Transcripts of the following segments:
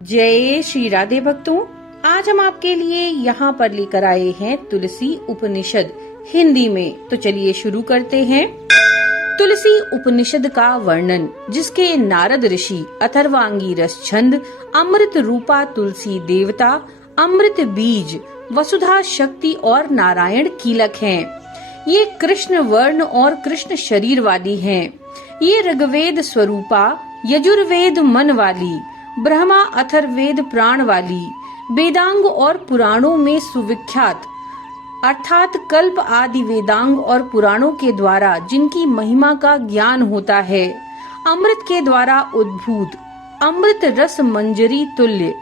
जय श्री राधे भक्तों, आज हम आपके लिए यहाँ पर लेकर आए हैं तुलसी उपनिषद हिंदी में। तो चलिए शुरू करते हैं। तुलसी उपनिषद का वर्णन, जिसके नारद ऋषि अथर्वांगी रस छंद, अमृत रूपा तुलसी देवता, अमृत बीज, वसुधा शक्ति और नारायण कीलक हैं। ये कृष्ण वर्ण और कृष्ण शरीर वाली हैं। ये ऋग्वेद स्वरूपा, यजुर्वेद मन वाली, ब्रह्मा अथर्ववेद प्राण वाली, वेदांग और पुराणों में सुविख्यात अर्थात कल्प आदि वेदांग और पुराणों के द्वारा जिनकी महिमा का ज्ञान होता है, अमृत के द्वारा उद्भूत, अमृत रस मंजरी तुल्य,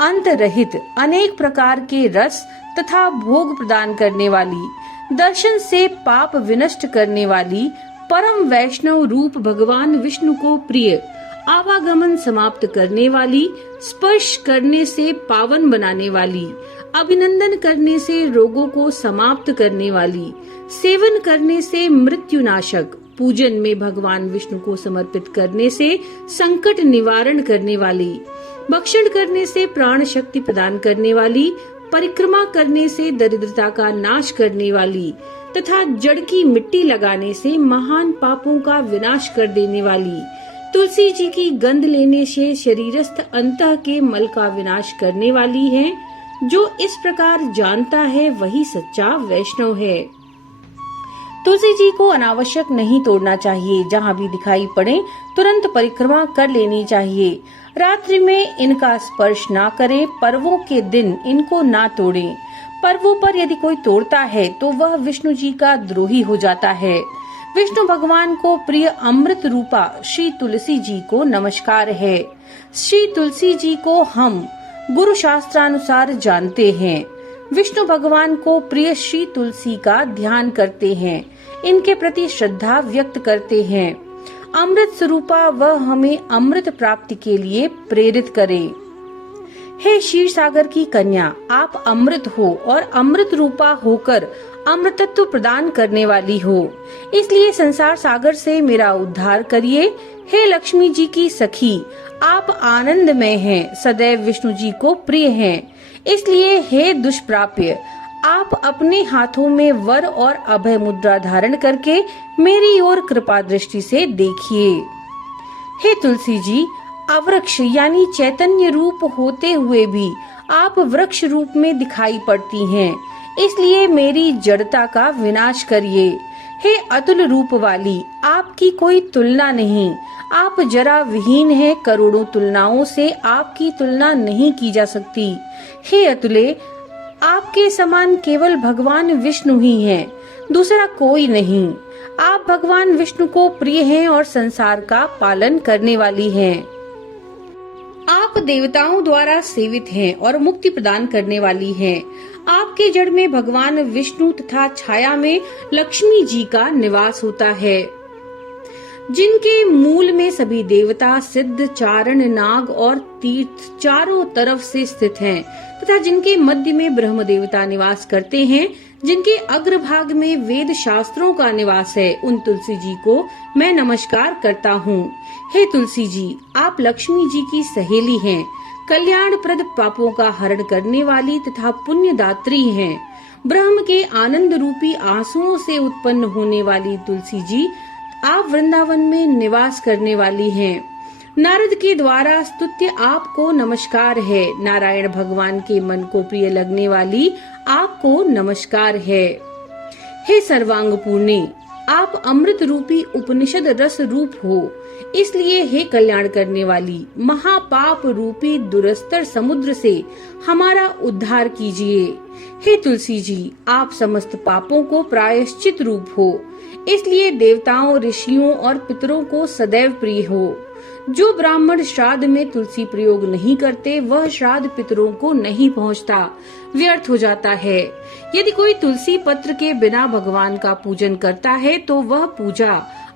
अंत रहित अनेक प्रकार के रस तथा भोग प्रदान करने वाली, दर्शन से पाप विनष्ट करने वाली, परम वैष्णव रूप भगवान विष्णु को प्रिय, आवागमन समाप्त करने वाली, स्पर्श करने से पावन बनाने वाली, अभिनंदन करने से रोगों को समाप्त करने वाली, सेवन करने से मृत्युनाशक, पूजन में भगवान विष्णु को समर्पित करने से संकट निवारण करने वाली, भक्षण करने से प्राण शक्ति प्रदान करने वाली, परिक्रमा करने से दरिद्रता का नाश करने वाली तथा जड़ की मिट्टी लगाने से महान पापों का विनाश कर देने वाली, तुलसी जी की गंध लेने से शरीरस्थ अंतः के मल का विनाश करने वाली है। जो इस प्रकार जानता है वही सच्चा वैष्णव है। तुलसी जी को अनावश्यक नहीं तोड़ना चाहिए। जहाँ भी दिखाई पड़े तुरंत परिक्रमा कर लेनी चाहिए। रात्रि में इनका स्पर्श ना करें। पर्वों के दिन इनको ना तोड़ें। पर्वों पर यदि कोई तोड़ता है तो वह विष्णु जी का द्रोही हो जाता है। विष्णु भगवान को प्रिय अमृत रूपा श्री तुलसी जी को नमस्कार है। श्री तुलसी जी को हम गुरु शास्त्रानुसार जानते हैं। विष्णु भगवान को प्रिय श्री तुलसी का ध्यान करते हैं, इनके प्रति श्रद्धा व्यक्त करते हैं। अमृत स्वरूपा वह हमें अमृत प्राप्ति के लिए प्रेरित करे। हे क्षीर सागर की कन्या, आप अमृत हो और अमृत रूपा होकर अमृतत्व प्रदान करने वाली हो, इसलिए संसार सागर से मेरा उद्धार करिए। हे लक्ष्मी जी की सखी, आप आनंद में हैं, सदैव विष्णु जी को प्रिय हैं, इसलिए हे दुष्प्राप्य, आप अपने हाथों में वर और अभय मुद्रा धारण करके मेरी ओर कृपा दृष्टि से देखिए। हे तुलसी जी, अवृक्ष यानी चैतन्य रूप होते हुए भी आप वृक्ष रूप में दिखाई पड़ती हैं, इसलिए मेरी जड़ता का विनाश करिए। हे अतुल रूप वाली, आपकी कोई तुलना नहीं। आप जरा विहीन हैं, करोड़ों तुलनाओं से आपकी तुलना नहीं की जा सकती। हे अतुले, आपके समान केवल भगवान विष्णु ही हैं, दूसरा कोई नहीं। आप भगवान विष्णु को प्रिय हैं और संसार का पालन करने वाली हैं। आप देवताओं द्वारा सेवित हैं और मुक्ति प्रदान करने वाली हैं। आपके जड़ में भगवान विष्णु तथा छाया में लक्ष्मी जी का निवास होता है। जिनके मूल में सभी देवता, सिद्ध, चारण, नाग और तीर्थ चारों तरफ से स्थित हैं तथा जिनके मध्य में ब्रह्म देवता निवास करते हैं, जिनके अग्रभाग में वेद शास्त्रों का निवास है, उन तुलसी जी को मैं नमस्कार करता हूँ। हे तुलसी जी, आप लक्ष्मी जी की सहेली हैं, कल्याण प्रद, पापों का हरण करने वाली तथा पुण्यदात्री हैं। ब्रह्म के आनंद रूपी आंसुओं से उत्पन्न होने वाली तुलसी जी, आप वृंदावन में निवास करने वाली हैं। नारद के द्वारा स्तुत्य आपको नमस्कार है। नारायण भगवान के मन को प्रिय लगने वाली आपको नमस्कार है। हे सर्वांग पूर्णे, आप अमृत रूपी उपनिषद रस रूप हो, इसलिए हे कल्याण करने वाली, महापाप रूपी दुरस्तर समुद्र से हमारा उद्धार कीजिए। हे तुलसी जी, आप समस्त पापों को प्रायश्चित रूप हो, इसलिए देवताओं, ऋषियों और पितरों को सदैव प्रिय हो। जो ब्राह्मण श्राद्ध में तुलसी प्रयोग नहीं करते, वह श्राद्ध पितरों को नहीं पहुंचता, व्यर्थ हो जाता है। यदि कोई तुलसी पत्र के बिना भगवान का पूजन करता है तो वह पूजा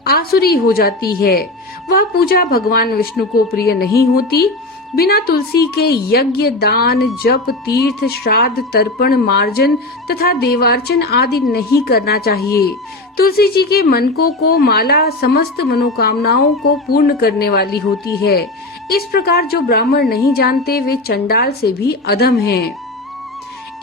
आसुरी हो जाती है। वह पूजा भगवान विष्णु को प्रिय नहीं होती। बिना तुलसी के यज्ञ, दान, जप, तीर्थ, श्राद्ध, तर्पण, मार्जन तथा देवार्चन आदि नहीं करना चाहिए। तुलसी जी के मनकों को माला समस्त मनोकामनाओं को पूर्ण करने वाली होती है। इस प्रकार जो ब्राह्मण नहीं जानते वे चंडाल से भी अधम हैं।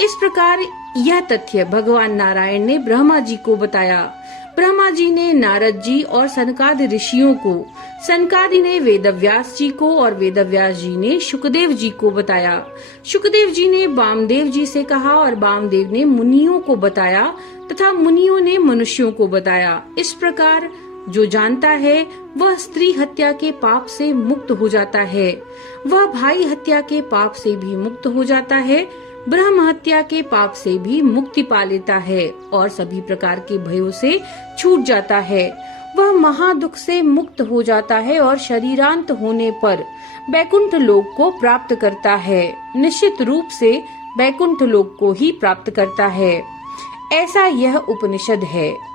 इस प्रकार यह तथ्य भगवान नारायण ने ब्रह्मा जी को बताया। ब्रह्मा जी ने नारद जी और सनकादि ऋषियों को, सनकादि ने वेदव्यास जी को और वेदव्यास जी ने शुकदेव जी को बताया। शुकदेव जी ने वामदेव जी से कहा और वामदेव ने मुनियों को बताया तथा मुनियों ने मनुष्यों को बताया। इस प्रकार जो जानता है वह स्त्री हत्या के पाप से मुक्त हो जाता है, वह भाई हत्या के पाप से भी मुक्त हो जाता है, ब्रह्म हत्या के पाप से भी मुक्ति पा लेता है और सभी प्रकार के भयों से छूट जाता है। वह महादुख से मुक्त हो जाता है और शरीरांत होने पर बैकुंठ लोक को प्राप्त करता है। निश्चित रूप से बैकुंठ लोक को ही प्राप्त करता है। ऐसा यह उपनिषद है।